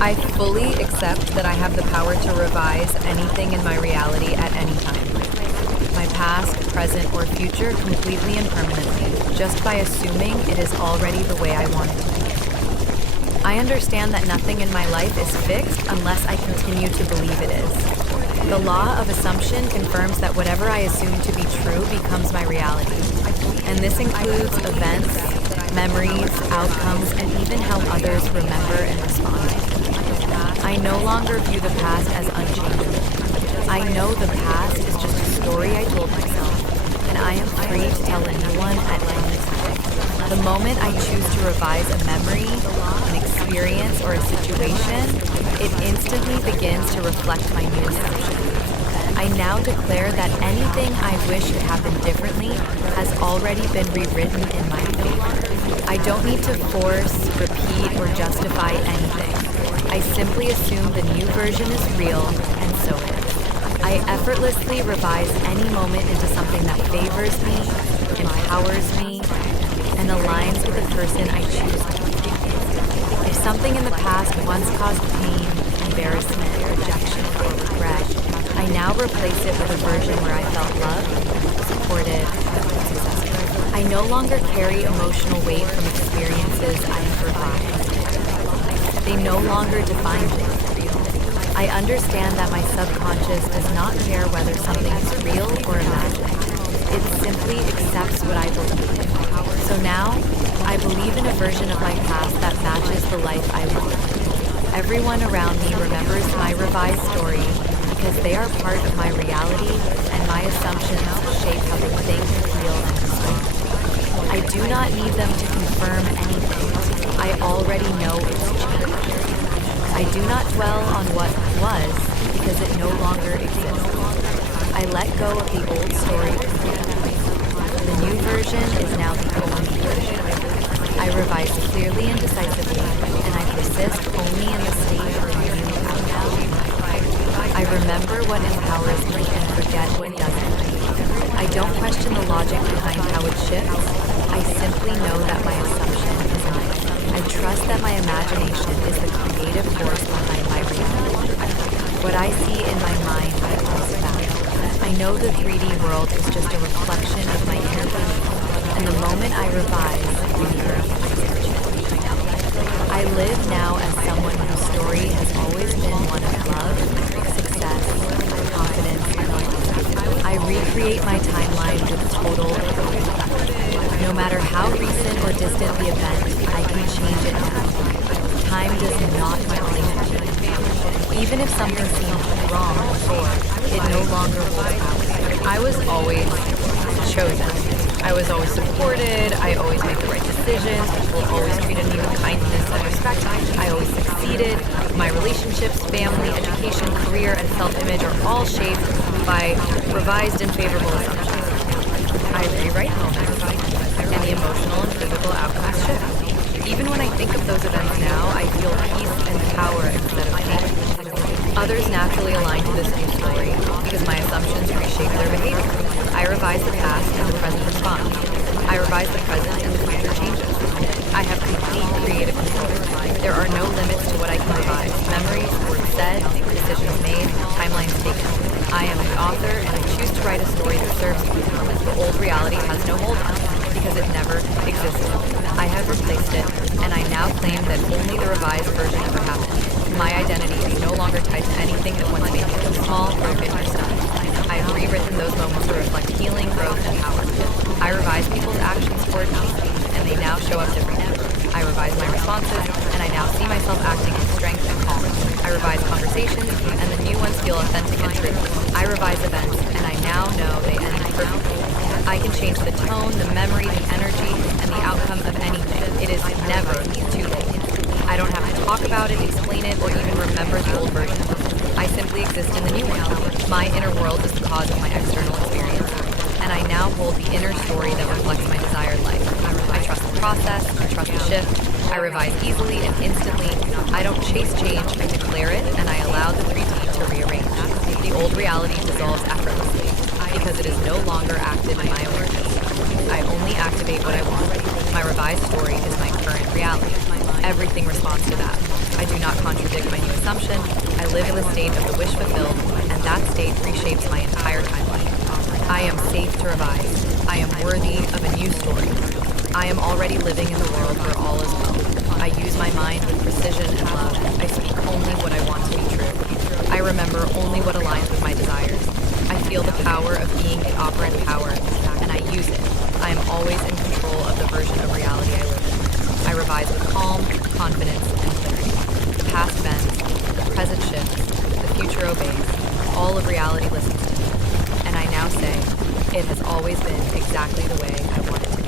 I fully accept that I have the power to revise anything in my reality at any time. My past, present, or future completely and permanently, just by assuming it is already the way I want it to be. I understand that nothing in my life is fixed unless I continue to believe it is. The law of assumption confirms that whatever I assume to be true becomes my reality. And this includes events, memories, outcomes, and even how others remember and respond. I no longer view the past as unchangeable. I know the past is just a story I told myself, and I am free to tell a new one at any time. The moment I choose to revise a memory, an experience, or a situation, it instantly begins to reflect my new assumption. I now declare that anything I wish had happened differently has already been rewritten in my favor. I don't need to force, repeat, or justify anything. I simply assume the new version is real, and so it is. I effortlessly revise any moment into something that favors me, empowers me, and aligns with the person I choose to be. If something in the past once caused pain, embarrassment, rejection, or regret, I now replace it with a version where I felt loved, supported, and successful. I no longer carry emotional weight from experiences I have revised. They no longer define me. I understand that my subconscious does not care whether something is real or imagined. It simply accepts what I believe. So now, I believe in a version of my past that matches the life I want. Everyone around me remembers my revised story because they are part of my reality, and my assumptions shape how they think, feel, and respond. I do not need them to confirm anything. I already know it's true. I do not dwell on what was because it no longer exists. I let go of the old story completely. The new version is now the only version. I revise clearly and decisively, and I persist only in the state of my new outcome. I remember what empowers me and forget what doesn't. I don't question the logic behind how it shifts. I simply know that my assumption is right. I trust that my imagination is the creative force behind my reality. What I see in my mind becomes fact. I know the 3D world is just a reflection of my inner being, and the moment I revise, the mirror I live now as someone whose story has always been one of love, success, confidence, and life. I recreate my timeline with total authority. No matter how recent or distant the event, I can change it now. Time does not define me. Even if something seemed wrong before, it no longer holds power. I was always chosen. I was always supported. I always made the right decisions. People always treated me with kindness and respect. I always succeeded. My relationships, family, education, career, and self-image are all shaped by revised and favorable assumptions. I rewrite moments, and the emotional and physical outcomes shift. Even when I think of those events now, I feel peace and power instead of pain. Others naturally align to this new story because my assumptions reshape their behavior. I revise the past and the present responds. I revise the present and the future changes. I have complete creative control. There are no limits to what I can revise. Memories, words said, decisions made, timelines taken. I am the author, and I choose to write a story that serves me. The old reality has no hold on me because it never existed. I have replaced it, and I now claim that only the revised version ever happened. My identity is no longer tied to anything that once made me feel small, broken, or stuck. I have rewritten those moments to reflect healing, growth, and power. I revise people's actions toward me, and they now show up differently. I revise my responses, and I now see myself acting with strength and calm. I revise conversations, and the new ones feel authentic and true. I revise events, and I now know they end perfectly. I can change the tone, the memory, the energy, and the outcome of anything. It is never too late. I don't have to talk about it, explain it, or even remember the old version. I simply exist in the new one. My inner world is the cause of my external experience, and I now hold the inner story that reflects my desired life. I trust the process, I trust the shift, I revise easily and instantly. I don't chase change, I declare it, and I allow the 3D to rearrange. The old reality dissolves effortlessly, because it is no longer active in my awareness. I only activate what I want. My revised story is my current reality. Everything responds to that. I do not contradict my new assumption. I live in the state of the wish fulfilled, and that state reshapes my entire timeline. I am safe to revise. I am worthy of a new story. I am already living in the world where all is well. I use my mind with precision and love. I speak only what I want to be true. I remember only what aligns with my desires. I feel the power of being the operant power, and I use it. I am always in control of the version of reality I live in. I revise with calm, confidence, and clarity. The past bends, the present shifts, the future obeys. All of reality listens to me. And I now say, it has always been exactly the way I want it to be.